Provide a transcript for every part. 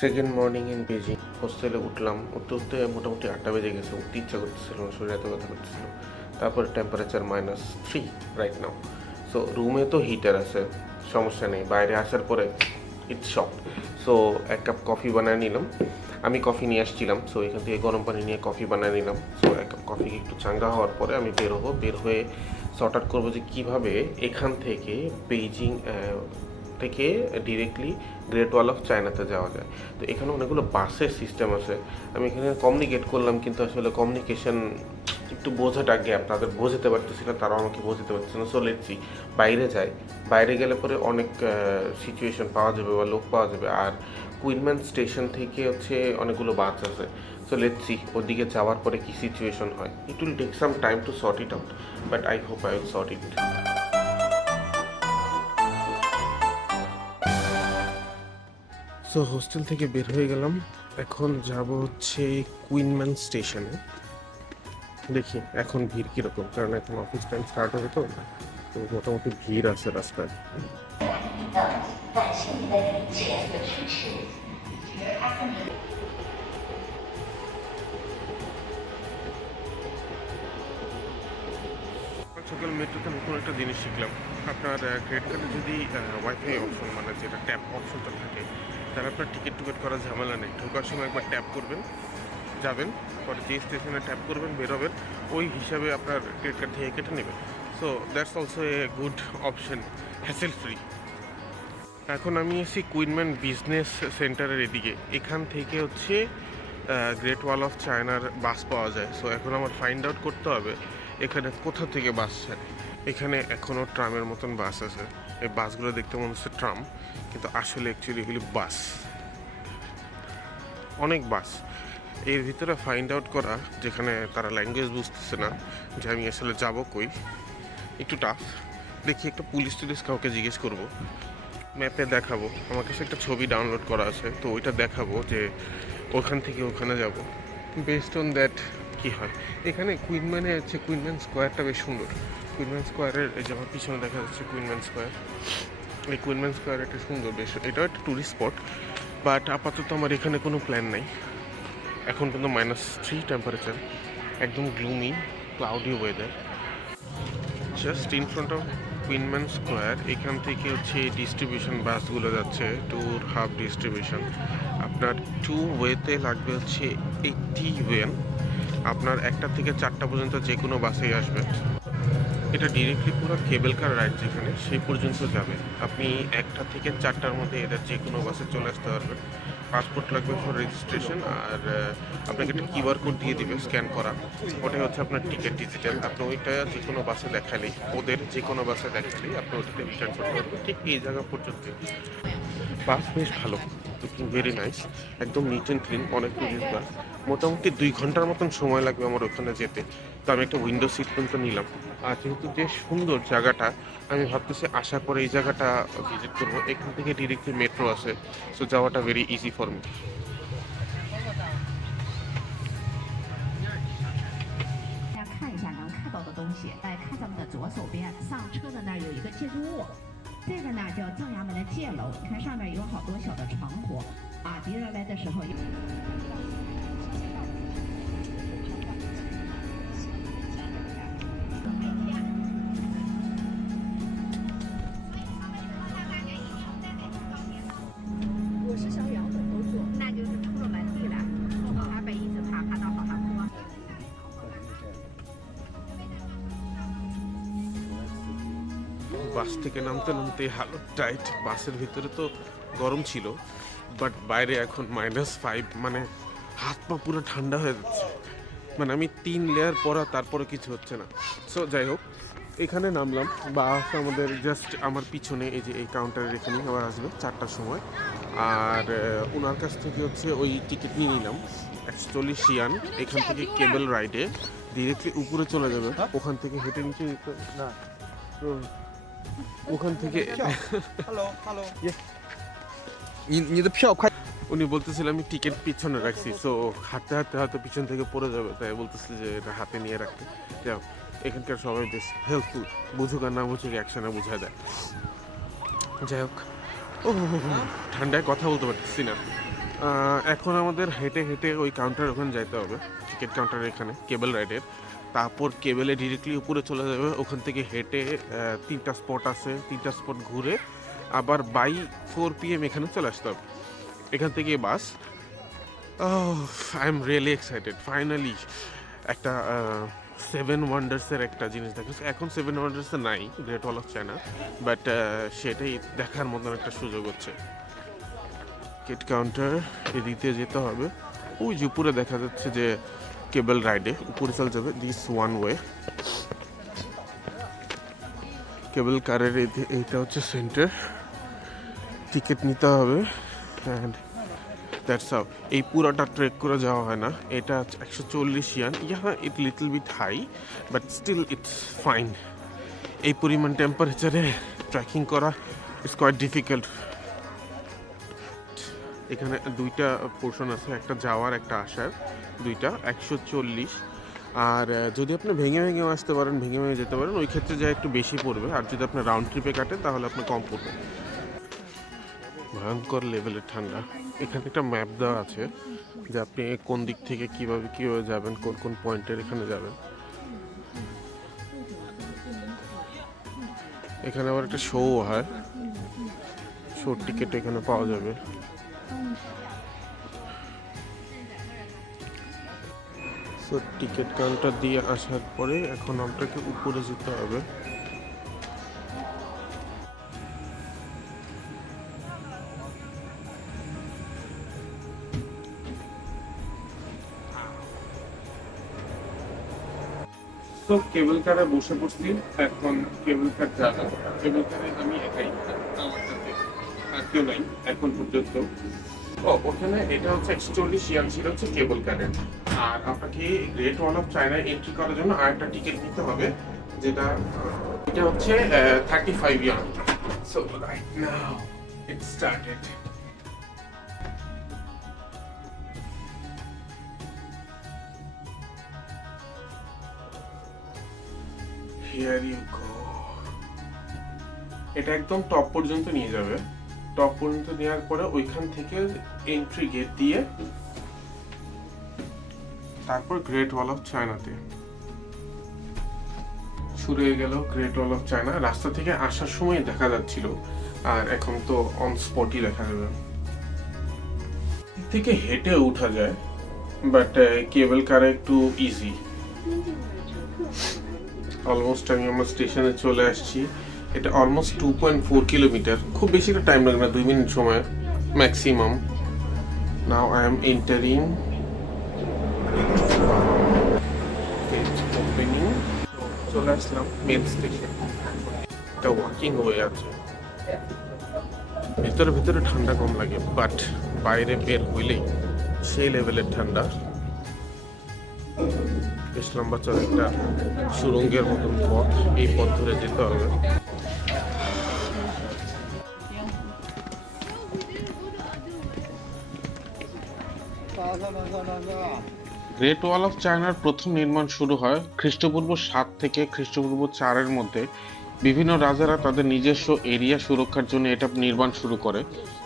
Second morning in Beijing হোস্টেলে উঠলাম, উঠতে উঠতে মোটামুটি আটটা বেজে গেছে, উঠতে ইচ্ছা করতেছিল না, শরীরে এত ব্যথা করতেছিল। তারপরে temperature minus three right now so রুমে তো হিটার আছে, সমস্যা নেই। বাইরে আসার পরে ইটস শক সো এক কাপ কফি বানিয়ে নিলাম। আমি কফি নিয়ে আসছিলাম। সো এখান থেকে গরম পানি নিয়ে কফি বানিয়ে নিলাম। সো এক কাপ কফি একটু চাঙ্গা হওয়ার পরে আমি বের হব, বের হয়ে শর্ট আউট করব যে কীভাবে এখান থেকে বেইজিং থেকে ডিরেক্টলি গ্রেট ওয়াল অফ চায়নাতে যাওয়া যায়। তো এখানে অনেকগুলো বাসের সিস্টেম আছে। আমি এখানে কমিউনিকেট করলাম, কিন্তু আসলে কমিউনিকেশন একটু বোঝাটা গ্যাপ তাদের বোঝাতে পারতেছি না তারা আমাকে বোঝাতে পারতেছে না। সো লেটসি বাইরে যাই। বাইরে গেলে পরে অনেক সিচুয়েশন পাওয়া যাবে বা লোক পাওয়া যাবে। আর কুইনম্যান স্টেশন থেকে হচ্ছে অনেকগুলো বাস আছে। সো লেটসি ওদিকে যাওয়ার পরে কি সিচুয়েশন হয়। It will take some time to sort it out but I hope I will sort it so hostel থেকে বের হয়ে গেলাম। এখন যাব হচ্ছে কুইনম্যান স্টেশনে। দেখি এখন ভিড় কীরকম, কারণ এখন অফিস টাইম স্টার্ট হবে তো। তো মোটামুটি ভিড় আছে রাস্তায়। সকাল মেট্রোতে নতুন একটা জিনিস শিখলাম। আপনার ক্রেডিট কার্ডে যদি ওয়াইফাই অপশন মানে যেটা ট্যাপ অপশনটা থাকে তাহলে আপনার টিকিট টুকিট করার ঝামেলা নেই। ঢোকার সময় একবার ট্যাপ করবেন, যাবেন, পরে যে স্টেশনে ট্যাপ করবেন, বেরোবেন, ওই হিসাবে আপনার ক্রেডিট কার্ড থেকে কেটে নেবেন। So that's also a good option hassle free এখন আমি এসেছি কুইনম্যান বিজনেস সেন্টারের এদিকে। এখান থেকে হচ্ছে গ্রেট ওয়াল অফ চায়নার বাস পাওয়া যায়। সো এখন আমার ফাইন্ড আউট করতে হবে, এখানে কোথা থেকে বাস ছাড়ে। এখানে এখনও ট্রামের মতন বাস আছে। এই বাসগুলো দেখতে মনে হচ্ছে ট্রাম, কিন্তু আসলে অ্যাকচুয়ালি এগুলি বাস। অনেক বাস। এর ভিতরে ফাইন্ড আউট করা, যেখানে তারা ল্যাঙ্গুয়েজ বুঝতেছে না, যে আমি আসলে যাব কই, একটু টাফ দেখি একটা পুলিশ টুলিশ কাউকে জিজ্ঞেস করব ম্যাপে দেখাবো। আমার কাছে একটা ছবি ডাউনলোড করা আছে, তো ওইটা দেখাবো যে ওখান থেকে ওখানে যাব। বেসড অন দ্যাট কী হয়? এখানে কুইনম্যানে হচ্ছে কুইনম্যান স্কোয়ারটা বেশ সুন্দর। কুইনম্যান স্কোয়ারের এই যে আমার পিছনে দেখা যাচ্ছে কুইনম্যান স্কোয়ার এই কুইনম্যান স্কোয়ার একটা সুন্দর বেশ, এটাও একটা ট্যুরিস্ট স্পট বাট আপাতত আমার এখানে কোনো প্ল্যান নাই। এখন কিন্তু মাইনাস থ্রি টেম্পারেচার একদম gloomy cloudy weather just in front of Qianmen square এখান থেকে হচ্ছে ডিস্ট্রিবিউশন বাসগুলো যাচ্ছে ট্যুর হাফ ডিস্ট্রিবিউশন আপনার টু ওয়েতে লাগবে হচ্ছে এইটটি ওয়েন আপনার একটা থেকে চারটা পর্যন্ত যে কোনো বাসেই আসবে। এটা ডিরেক্টলি পুরো কেবল কার রাইড যেখানে, সেই পর্যন্ত যাবে। আপনি একটা থেকে চারটার মধ্যে এদের যে কোনো বাসে চলে আসতে পারবেন। পাসপোর্ট লাগবে ফর রেজিস্ট্রেশন আর আপনাকে একটা কিউআর কোড দিয়ে দিবে স্ক্যান করা। ওটাই হচ্ছে আপনার টিকিট ডিজিটাল আপনি ওইটা যে কোনো বাসে দেখালেই, ওদের যে কোনো বাসে দেখালেই আপনি ওটাতে রিটার্ন করতে পারবেন ঠিক এই জায়গা পর্যন্ত। বাস বেশ ভালো লুকিং ভেরি নাইস একদম নিট অ্যান্ড ক্লিন অনেক টুরিস্ট বাস মোটামুটি দুই ঘণ্টার মতন সময় লাগবে আমার ওখানে যেতে। তো আমি একটা উইন্ডো সিট পর্যন্ত নিলাম। আর যেহেতু বেশ সুন্দর জায়গাটা, আমি ভাবতেছি আসার পরে এই জায়গাটা ভিজিট করব। এখান থেকে ডিরেক্টলি মেট্রো আছে সো যাওয়াটা ভেরি ইজি ফর মি থেকে নামতে নামতে হালত টাইট বাসের ভিতরে তো গরম ছিল বাট বাইরে এখন মাইনাস ফাইভ মানে হাত পা পুরো ঠান্ডা হয়ে যাচ্ছে। মানে আমি তিন লেয়ার পরা তারপরে কিছু হচ্ছে না। সো যাই হোক, এখানে নামলাম। বাস আমাদের জাস্ট আমার পিছনে এই যে এই কাউন্টারের এখানেই আবার আসবে চারটার সময়। আর ওনার কাছ থেকে হচ্ছে ওই টিকিট নিয়ে নিলাম। একচল্লিশ ইয়ান, এখান থেকে কেবল রাইডে ডিরেক্টলি উপরে চলে যাবে। ওখান থেকে হেঁটে নিচে না ওখান থেকে হ্যালো হ্যালো। নিজেদের পিও খাই। উনি বলতেছিল আমি টিকিট পিছনে রাখছি। সো হাঁটতে হাঁটতে হয়তো পিছন থেকে পড়ে যাবে। তাই বলতেছিল যে এটা হাতে নিয়ে রাখতে। যাও এখানকার সবাই বেশ হেল্পফুল বুঝুক আর না বুঝুক একসাথে বোঝা দেয়। যাই হোক। ও ঠান্ডায় কথা বলতে পারতেছি না। এখন আমাদের হেঁটে হেঁটে ওই কাউন্টার ওখানে যাইতে হবে। টিকিট কাউন্টারের এখানে কেবল রাইডের তারপর কেবেলে ডিরেক্টলি উপরে চলে যাবে। ওখান থেকে হেঁটে তিনটা স্পট আছে, তিনটা স্পট ঘুরে আবার বাই ফোর পিএম এখানে চলে আসতে হবে। এখান থেকে bus I am really excited finally একটা সেভেন ওয়ান্ডার্সের একটা জিনিস দেখেছি এখন সেভেন ওয়ান্ডার্সে নাই great wall of China but সেটাই দেখার মতন একটা সুযোগ হচ্ছে। টিকিট কাউন্টার এদিক যেতে হবে। ওই যে উপরে দেখা যাচ্ছে যে কেবল রাইডে, উপরে চলে যাবে দিস ওয়ান ওয়ে কেবল কারের এইটা হচ্ছে সেন্টার টিকিট নিতে হবে অ্যান্ড দ্যাটস হাউ এই পুরোটা ট্রেক করে যাওয়া হয় না। এটা একশো চল্লিশ yuan. Yeah it little bit high but still it's fine এই পরিমাণ টেম্পারেচারে ট্রেকিং করা ইটস কোয়াইট ডিফিকাল্ট এখানে দুইটা পোর্শন আছে, একটা যাওয়ার, একটা আসার, দুইটা, একশো চল্লিশ। আর যদি আপনি ভেঙে ভেঙেও আসতে পারেন, ভেঙে ভেঙে যেতে পারেন, ওই ক্ষেত্রে যা একটু বেশি পড়বে। আর যদি আপনি রাউন্ড ট্রিপে কাটেন, তাহলে আপনি কম পড়বে। ভয়ঙ্কর লেভেলের ঠান্ডা। এখানে একটা ম্যাপ দেওয়া আছে যে আপনি কোন দিক থেকে কীভাবে, কীভাবে যাবেন, কোন কোন পয়েন্টের এখানে যাবেন। এখানে আবার একটা শো হয়। শোর টিকিট এখানে পাওয়া যাবে। সো টিকিট কাউন্টার দিয়ে আসার পরে এখন আপনাকে উপরে যেতে হবে। তো কেবল কারে বসে পড়ছি, এখন কেবল কার যাবে। কেবল কারে আমি একাই। কেউ নাই এখন পর্যন্ত। ওখানে এটা হচ্ছে একচল্লিশ ইয়ান ছিল হচ্ছে কেবল কারের আর আপনাকে great wall of China entry করার জন্য আরেকটা টিকিট নিতে হবে, যেটা এটা হচ্ছে thirty five yuan. So right now it started here you go এটা একদম টপ পর্যন্ত নিয়ে যাবে। টপ পর্যন্ত নেওয়ার পরে ওইখান থেকে এন্ট্রি গেট দিয়ে তারপর গ্রেট ওয়াল অফ চায়নাতে শুরু হয়ে গেল গ্রেট ওয়াল অফ চায়না রাস্তা থেকে আসার সময় দেখা যাচ্ছিল। আর এখন তো অন স্পটই দেখা যাবে। থেকে হেঁটে উঠা যায় বাট কেবল কারে একটু ইজি অলমোস্ট আমি আমার স্টেশনে চলে আসছি। এটা almost two point four kilometre খুব বেশি একটা টাইম লাগে না, দুই মিনিট সময় maximum now I am entering চলে আসলাম ওয়াকিং হয়ে আছে। ভিতরে ভিতরে ঠান্ডা কম লাগে বাট বাইরে বের হইলেই সেই লেভেলের ঠান্ডা। বেশ লম্বা চলে একটা সুরঙ্গের মতন পথ, এই পথ ধরে যেতে হবে। গ্রেট ওয়াল অফ চায়নার প্রথম নির্মাণ শুরু হয় খ্রিস্টপূর্ব সাত থেকে খ্রিস্টপূর্ব চারের মধ্যে। বিভিন্ন রাজারা তাদের নিজস্ব এরিয়া সুরক্ষার জন্য এটা নির্মাণ শুরু করে।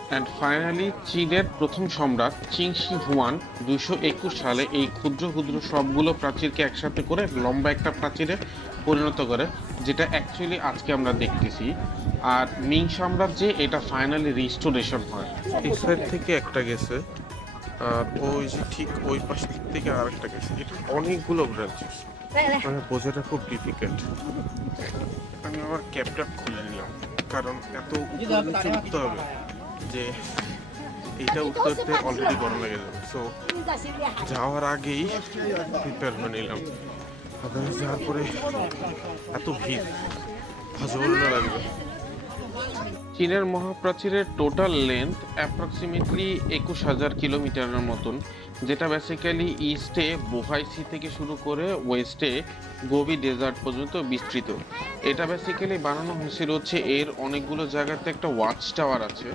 অ্যান্ড ফাইনালি চীনের প্রথম সম্রাট চিংশি হুয়ান দুইশো একুশ সালে এই ক্ষুদ্র ক্ষুদ্র সবগুলো প্রাচীরকে একসাথে করে লম্বা একটা প্রাচীরে পরিণত করে, যেটা অ্যাকচুয়ালি আজকে আমরা দেখতেছি। আর মিং সাম্রাজ্যে এটা ফাইনালি রিস্টোরেশন হয়। এই সাইড থেকে একটা গেছে। আর ওই যে ঠিক ওই পাশ দিক থেকে আরেকটা গেছে। এটা অনেকগুলো ব্রাঞ্চেস মানে বোঝাটা খুব ডিফিকাল্ট আমি আমার ক্যাবটা খুলে নিলাম। কারণ এত নিচে উঠতে হবে যে এইটা উঠতে উঠতে অলরেডি গরম লেগে যাবে। সো যাওয়ার আগেই প্রিপেয়ার করে নিলাম। যাওয়ার পরে এত ভিড়। হজবরল লাগবে। চীনের মহাপ্রাচীরের টোটাল লেন্থ অ্যাপ্রক্সিমেটলি একুশ হাজার কিলোমিটারের মতন, যেটা বেসিক্যালি ইস্টে বোহাইসি থেকে শুরু করে ওয়েস্টে গোবি ডেজার্ট পর্যন্ত বিস্তৃত। এটা বেসিক্যালি বানানো হয়েছিল হচ্ছে এর অনেকগুলো জায়গাতে একটা ওয়াচ টাওয়ার আছে,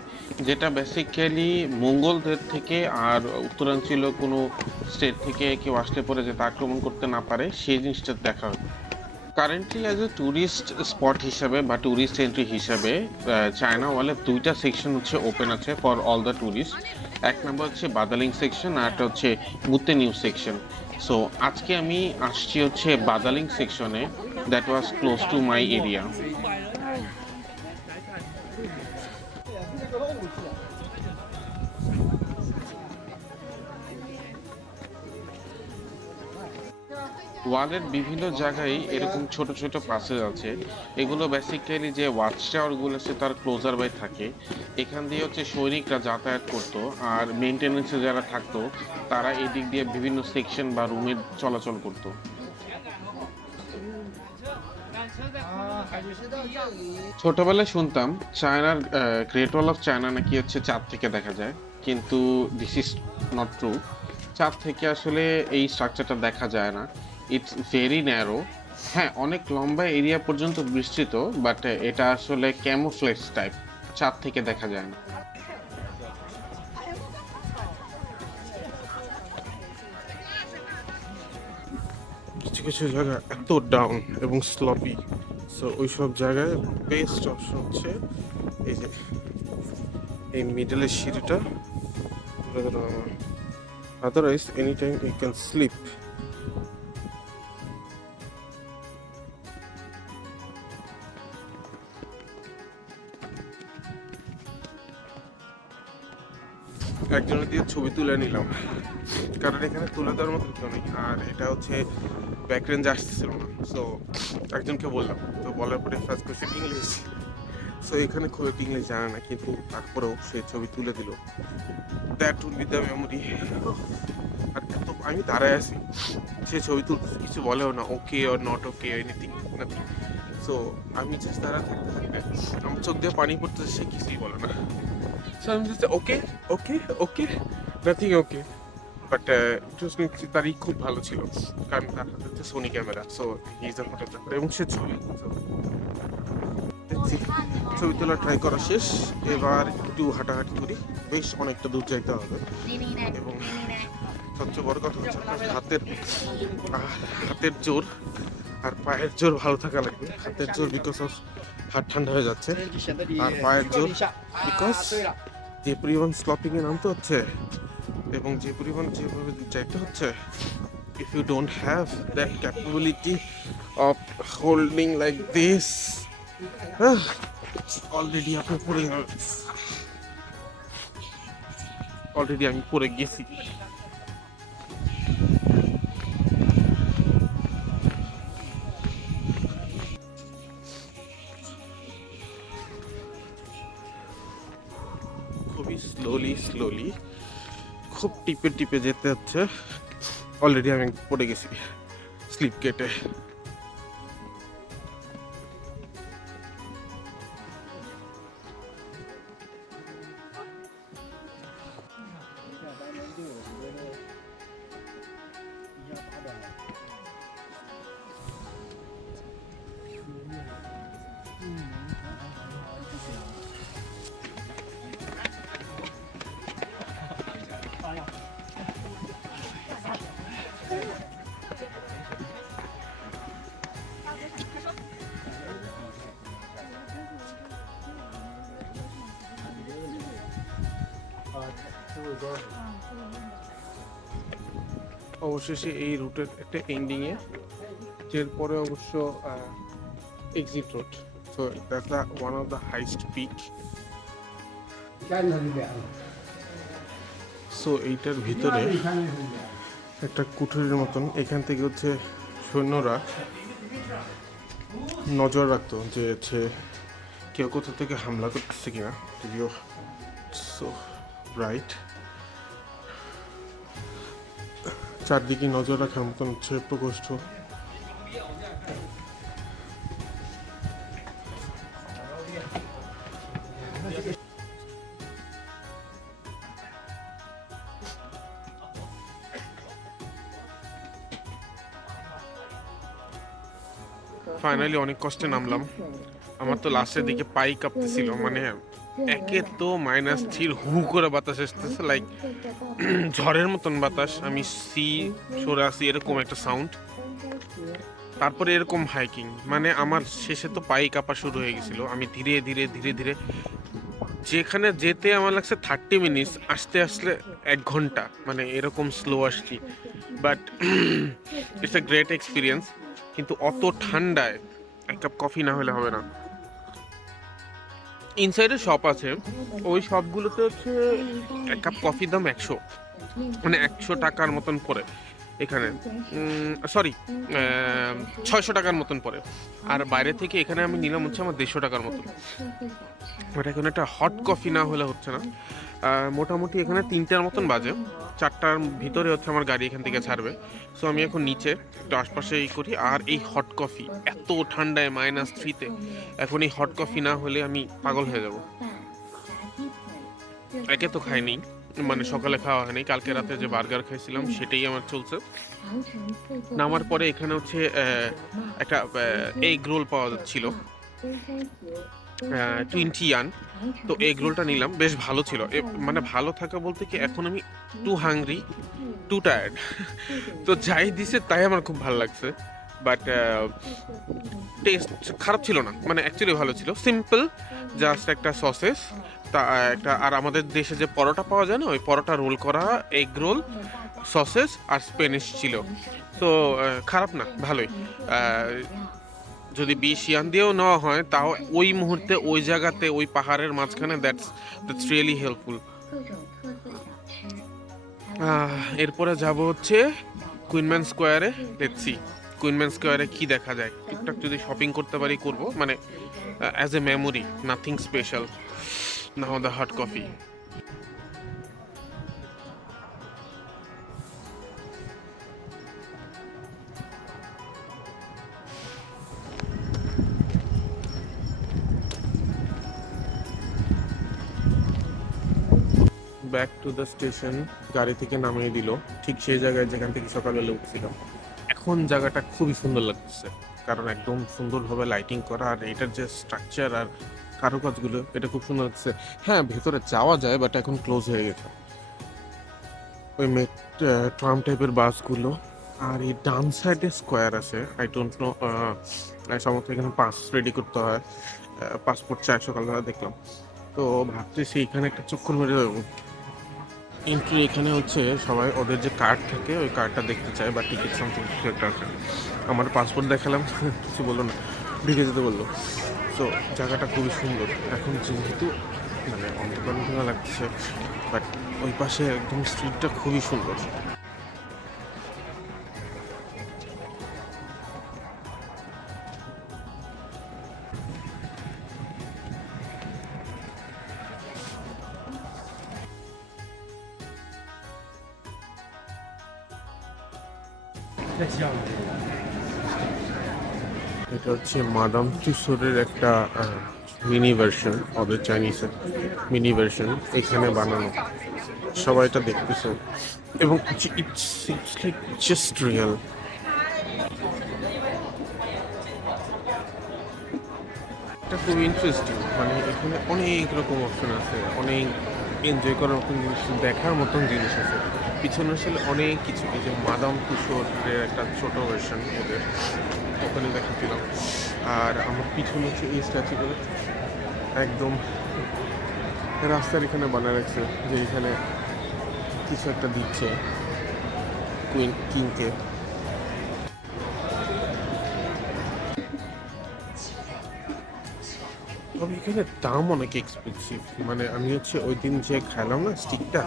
যেটা বেসিক্যালি মঙ্গলদের থেকে আর উত্তরাঞ্চল কোনো স্টেট থেকে কেউ আসলে পরে যাতে আক্রমণ করতে না পারে, সেই জিনিসটা দেখা হয় currently as a tourist spot হিসাবে বা ট্যুরিস্ট এন্ট্রি হিসাবে চায়না ওয়ালের দুইটা সেকশন হচ্ছে ওপেন আছে ফর অল দ্য ট্যুরিস্ট এক নম্বর হচ্ছে বাদালিং সেকশন আর একটা হচ্ছে মুতে নিউ সেকশন সো আজকে আমি আসছি হচ্ছে বাদালিং সেকশনে that was close to my area ওয়ালের বিভিন্ন জায়গায় এরকম ছোট ছোট পাসেজ আছে। এগুলো বেসিক্যালি যে ওয়াচ টাওয়ারগুলো আছে, তার ক্লোজার বাই থাকে। এখান দিয়ে হচ্ছে সৈনিকরা যাতায়াত করতো আর মেনটেনেন্সে যারা থাকতো, তারা এই দিক দিয়ে বিভিন্ন সেকশন বা রুমে চলাচল করতো। ছোটবেলায় শুনতাম চায়নার গ্রেট ওয়াল অফ চায়না নাকি হচ্ছে চাঁদ থেকে দেখা যায়। কিন্তু দিস ইজ নট ট্রু চাঁদ থেকে আসলে এই স্ট্রাকচারটা দেখা যায় না। ইটস ভেরি ন্যারো হ্যাঁ অনেক লম্বা এরিয়া পর্যন্ত বিস্তৃত বাট এটা আসলে ক্যামোফ্লেক্স টাইপ চাঁদ থেকে দেখা যায় না। কিছু কিছু জায়গা এত ডাউন এবং স্লপি সো ওই সব জায়গায় বেস্ট অপশন হচ্ছে এই যে এই মিডলের সিঁড়িটা। Otherwise any time you can slip দিয়ে ছবি তুলে নিলাম। কারণ এখানে তুলে দেওয়ার মতো কেউ নেই। আর এটা হচ্ছে ব্যাক রেঞ্জ আসতেছিল না। সো একজনকে বললাম। তো বলার পরে ফার্স্ট কোয়েশ্চেন ইংলিশ সো এখানে খুব একটা ইংলিশ জানে না, কিন্তু তারপরেও সে ছবি তুলে দিল। That will be the memory আর এত, আমি দাঁড়ায় আছি। সে ছবি তুলতে কিছু বলেও না। Okay or not okay anything nothing so আমি জাস্ট তারা থাকতে থাকতে আমার চোখ দিয়ে পানি পড়তেছে, সে কিছুই বলে না। সো আমি just okay okay okay nothing okay but তারই খুব ভালো ছিল। কারণ তার হাতে হচ্ছে Sony camera so is a photographer এবং সে ছবি। ছবি তোলা ট্রাই করা শেষ। এবার একটু হাঁটাহাঁটি করি। বেশ, অনেকটা দূর যাইতে হবে। এবং সবচেয়ে বড় কথা হচ্ছে হাতের হাতের জোর। আর পায়ের জোর ভালো থাকা লাগবে। হাতের জোর বিকজ অফ হাত ঠান্ডা হয়ে যাচ্ছে। আর পায়ের জোর বিকজ যে পরিমাণ স্লপিং এ নামতে হচ্ছে এবং যে পরিমাণ যেভাবে যাইতে হচ্ছে if you don't have that capability of holding like this already আপনি পড়ে অলরেডি আমি পড়ে গেছি। স্লোলি খুব টিপে টিপে যেতে হচ্ছে। অলরেডি আমি পড়ে গেছি স্লিপ কেটে অবশেষে এই রুটের একটা এন্ডিং এন্ডিংয়ে এরপরে অবশ্য exit road so that's the one of the highest peak so এইটার ভিতরে একটা কুঠুরির মতন, এখান থেকে হচ্ছে সৈন্যরা নজর রাখতো যে হচ্ছে কেউ কোথা থেকে হামলা করতেছে কিনা। যদিও সো রাইট চারদিকে নজর রাখার মতন হচ্ছে প্রকোষ্ঠ। ফাইনালি অনেক কষ্টে নামলাম। আমার তো লাস্টের দিকে পাই কাঁপতেছিল মানে একে তো মাইনাস থ্রির হু করে বাতাস আসতেছে লাইক ঝড়ের মতন বাতাস, আমি সি সরে আসি এরকম একটা সাউন্ড তারপরে এরকম হাইকিং মানে আমার শেষে তো পায়ে কাঁপা শুরু হয়ে গেছিল। আমি ধীরে ধীরে ধীরে ধীরে, যেখানে যেতে আমার লাগছে থার্টি মিনিটস আসতে আসলে এক ঘণ্টা মানে এরকম স্লো আসছি। But it's a great experience কিন্তু অত ঠান্ডায়, এক কাপ কফি না হলে হবে না। ইনসাইডে শপ আছে। ওই শপগুলোতে হচ্ছে এক কাপ কফির দাম একশো। মানে একশো টাকার মতন পড়ে এখানে। সরি ছয়শো টাকার মতন পড়ে। আর বাইরে থেকে এখানে আমি নিলাম হচ্ছে আমার দেড়শো টাকার মতন। এটা এখন একটা হট কফি না হলে হচ্ছে না। মোটামুটি এখানে তিনটার মতন বাজে। চারটার ভিতরে হচ্ছে আমার গাড়ি এখান থেকে ছাড়বে। সো আমি এখন নিচে একটু আশপাশে এই করি। আর এই হট কফি এত ঠান্ডায় মাইনাস থ্রিতে এখন এই হট কফি না হলে আমি পাগল হয়ে যাব। একে তো খাইনি মানে সকালে খাওয়া হয়নি। কালকে রাতে যে বার্গার খাইছিলাম, সেটাই আমার চলছে। নামার পরে এখানে হচ্ছে একটা এগ রোল পাওয়া যাচ্ছিল। টোয়েন্টি ইয়ান তো এগ রোলটা নিলাম। বেশ ভালো ছিল। মানে ভালো থাকা বলতে কি এখন আমি টু হাংরি টু টায়ার্ড তো যাই দিছে, তাই আমার খুব ভালো লাগছে। বাট টেস্ট খারাপ ছিল না। মানে অ্যাকচুয়ালি ভালো ছিল। সিম্পল জাস্ট একটা সসেস তা, একটা, আর আমাদের দেশে যে পরোটা পাওয়া যায় না, ওই পরোটা রোল করা এগ রোল সসেস আর স্পেনিশ ছিল। তো খারাপ না, ভালোই। যদি বিশ ইয়ান দিয়েও নেওয়া হয়, তাও ওই মুহূর্তে ওই জায়গাতে, ওই পাহাড়ের মাঝখানে দ্যাটস দ্যাটস রিয়েলি হেল্পফুল এরপরে যাব হচ্ছে কুইনম্যান স্কোয়ারে। দেখছি কুইনম্যান স্কোয়ারে কি দেখা যায়? টুকটাক যদি শপিং করতে পারি, করব। মানে as a memory nothing special now the hot coffee back to the station গাড়ি থেকে নামিয়ে দিল। ঠিক সেই জায়গায় যেখান থেকে সকালবেলা উঠছিলাম। এখন জায়গাটা খুবই সুন্দর লাগছে কারণ একদম সুন্দরভাবে লাইটিং করা আর এটার যে স্ট্রাকচার আর কারুকাজগুলো, এটা খুব সুন্দর লাগছে হ্যাঁ ভেতরে যাওয়া যায় বাট এখন ক্লোজ হয়ে গেছে। ওই মেট ট্রাম টাইপের বাসগুলো। আর এই ডান সাইডে স্কোয়ার আছে। আই ডোন্ট নো সমস্ত এখানে পাস রেডি করতে হয়। পাসপোর্ট চাই সকালবেলা দেখলাম। তো ভাবতেছি এখানে একটা চক্ষুর মেরে এন্ট্রি এখানে হচ্ছে সবাই ওদের যে কার্ড থাকে, ওই কার্ডটা দেখতে চায় বা টিকিট সামথিং কিছু একটা আছে আমার পাসপোর্ট দেখালাম, কিছু বলল না, ঢুকে যেতে বলল। তো জায়গাটা খুবই সুন্দর। এখন যেহেতু মানে অন্ধকার লাগছে বাট ওই পাশে একদম স্ট্রিটটা খুবই সুন্দর। এটা হচ্ছে মাদাম তুসরের একটা মিনি ভার্সন ওদের চাইনিজের মিনি ভার্সন এখানে বানানো। সবাই এটা দেখতেছে। এবং it's it's like just real এটা খুব ইন্টারেস্টিং মানে এখানে অনেক রকম অপশন আছে, অনেক এনজয় করার মতন জিনিস, দেখার মতন জিনিস আছে। পিছনে আসলে অনেক কিছু যে মাদাম তুষরের একটা ছোট ভার্সন ওদের ওখানে দেখাচ্ছিলাম আর আমার পিছনে হচ্ছে এই স্ট্যাচুগুলো একদম রাস্তার এখানে বানা রাখছে, যে এখানে কিছু একটা দিচ্ছে কুইন কিংকে তবে এখানে দাম অনেক এক্সপেন্সিভ মানে আমি হচ্ছে ওই দিন যে খাইলাম না স্টিকটা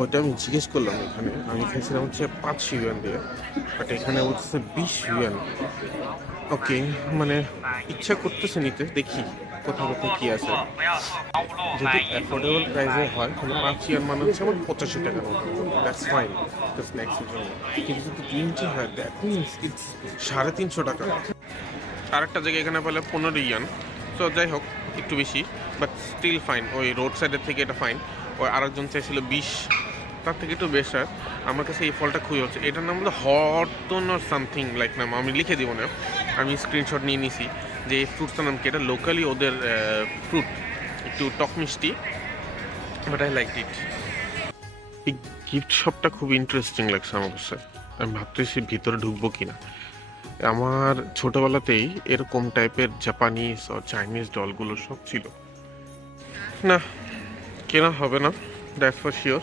ওইটা আমি জিজ্ঞেস করলাম এখানে। আমি খাইছিলাম হচ্ছে পাঁচ ইউয়ান দিয়ে। বাট এখানে হচ্ছে বিশ ইউয়ান ওকে মানে ইচ্ছা করতেছে নিতে। দেখি কোথাও কোথাও কী আছে। যদি অ্যাফোর্ডেবল প্রাইসে হয়, তাহলে পাঁচ ইয়ার মানে হচ্ছে আমার পঁচাশি টাকার মতো। দ্যাটস ফাইন স্ন্যাক্সের জন্য। কিন্তু যদি টোয়েন্টি হয় দ্যাট মিনস ইটস সাড়ে তিনশো টাকা। আরেকটা জায়গায় এখানে পেলে পনেরো ইয়ান তো যাই হোক, একটু বেশি বাট স্টিল ফাইন ওই রোড সাইডের থেকে এটা ফাইন ওই আরেকজন চাইছিল বিশ। তার থেকে একটু বেশ আর আমার কাছে এই ফলটা খুবই হচ্ছে। এটার নাম হলো হটন অর সামথিং লাইক নাম আমি লিখে দিব না। আমি স্ক্রিনশট নিয়ে নিছি যে এই ফ্রুটসটার নাম কি? এটা লোকালি ওদের ফ্রুট একটু টক মিষ্টি বাট আই লাইক ইট এই গিফট শপটা খুব ইন্টারেস্টিং লাগছে আমার কাছে। আমি ভাবতেছি ভিতরে ঢুকবো কি না আমার ছোটোবেলাতেই এরকম টাইপের জাপানিজ ও চাইনিজ ডলগুলো সব ছিল। না, কেনা হবে না দ্যাট ফর শিওর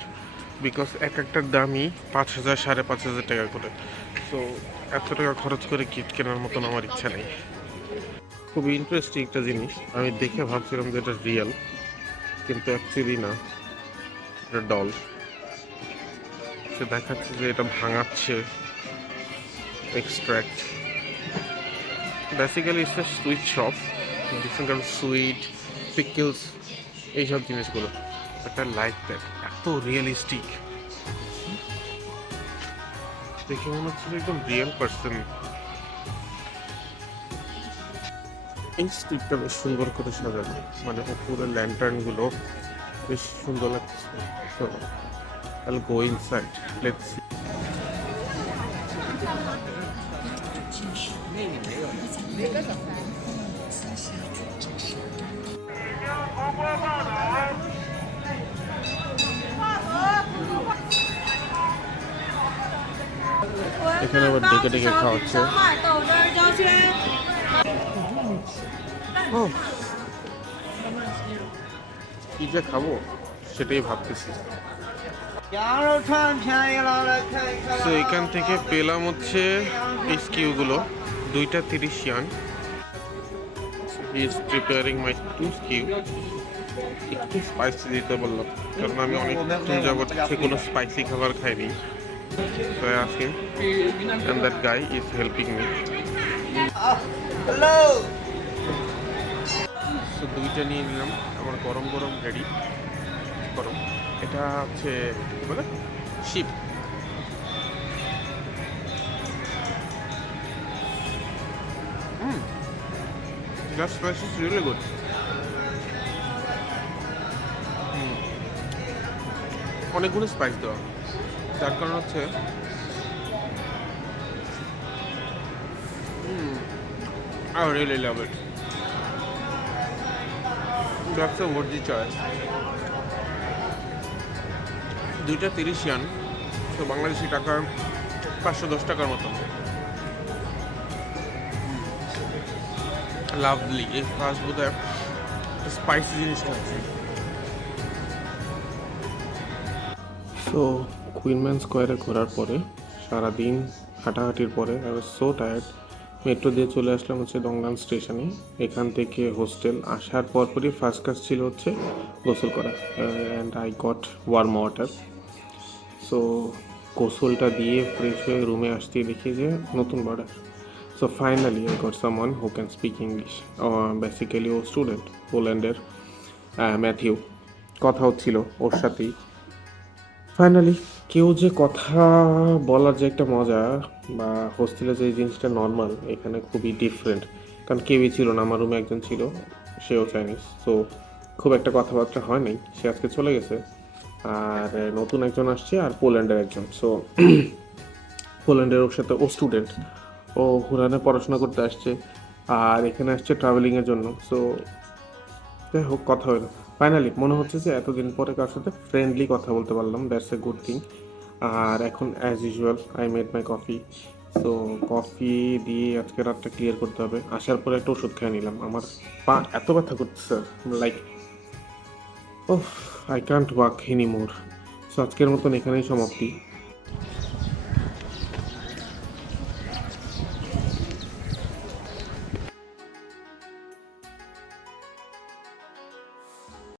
বিকজ এক একটার দামই পাঁচ হাজার, সাড়ে পাঁচ হাজার টাকা করে। সো এত টাকা খরচ করে কিট কেনার মতন আমার ইচ্ছা নেই। খুবই ইন্টারেস্টিং একটা জিনিস। আমি দেখে ভাবছিলাম যে এটা রিয়েল কিন্তু অ্যাকচুয়ালি না। এটা ডল সে দেখাচ্ছে যে এটা ভাঙাচ্ছে। Extract basically it's a sweet shop different sweet pickles এইসব জিনিসগুলো। একটা লাইক এত রিয়েলিস্টিক দেখে মনে হচ্ছে একদম রিয়েল পার্সন এই স্ট্রিপটা বেশ সুন্দর করে সাজানো মানে উপরের ল্যান্টার্নগুলো বেশ সুন্দর লাগছে তো I'll go inside. Let's see. এখানে আবার ডেকে ডেকে খাওয়াচ্ছে কি যে খাব সেটাই ভাবতেছি তো এখান থেকে পেলাম হচ্ছে এই স্কিউগুলো দুইটা তিরিশ Ian is preparing my two skew একটু স্পাইসি দিতে বললাম কারণ আমি অনেক যাবত কোনো স্পাইসি খাবার খাইনি So I asked him, and that guy is helping me. Hello。সো দুইটা নিয়ে নিলাম আমার গরম গরম রেডি গরম এটা হচ্ছে কি বলে ship hmm That spice is really good. Hmm. অনেকগুলো স্পাইস দেওয়া যার কারণ হচ্ছে I really love it. That's a. দুইটা তিরিশ ইয়ান, তো বাংলাদেশি টাকা পাঁচশো দশ টাকার মতো লাভলি এই ফার্স্ট বোধ হয় স্পাইসি জিনিস খাচ্ছি সো কুইনম্যান স্কোয়ারে ঘোরার পরে, সারাদিন হাঁটাহাঁটির পরে ওয়াজ সো টায়ার্ড মেট্রো দিয়ে চলে আসলাম হচ্ছে দংগান স্টেশনে এখান থেকে হোস্টেল আসার পরপরই ফার্স্ট কাজ ছিল হচ্ছে গোসল করা and I got warm water so গোসলটা দিয়ে ফ্রেশ হয়ে রুমে আসতে দেখি যে নতুন border so finally I got someone who can speak English basically O student পোল্যান্ডের ম্যাথিউ কথা হচ্ছিল ওর সাথেই। ফাইনালি কেউ যে কথা বলার যে একটা মজা বা হোস্টেলে যে জিনিসটা নর্মাল এখানে খুবই ডিফারেন্ট কারণ কেউই ছিল না, আমার রুমে একজন ছিল, সেও চাইনিজ তো খুব একটা কথাবার্তা হয় নাই, সে আজকে চলে গেছে। আর নতুন একজন আসছে আর পোল্যান্ডের একজন। সো পোল্যান্ডের ওর সাথে ও স্টুডেন্ট ও হুরানে পড়াশোনা করতে আসছে, আর এখানে আসছে ট্রাভেলিংয়ের জন্য। সো যাই হোক, কথা হলো। ফাইনালি মনে হচ্ছে যে এতদিন পরে কার সাথে ফ্রেন্ডলি কথা বলতে পারলাম দ্যাটস এ গুড থিং আর এখন as usual I made my coffee তো কফি দিয়ে আজকে রাতটা ক্লিয়ার করতে হবে। আসার পরে একটা ওষুধ খেয়ে নিলাম। আমার পা এত ব্যথা করতেছে like oh I can't walk any more so আজকের মতন এখানেই সমাপ্তি।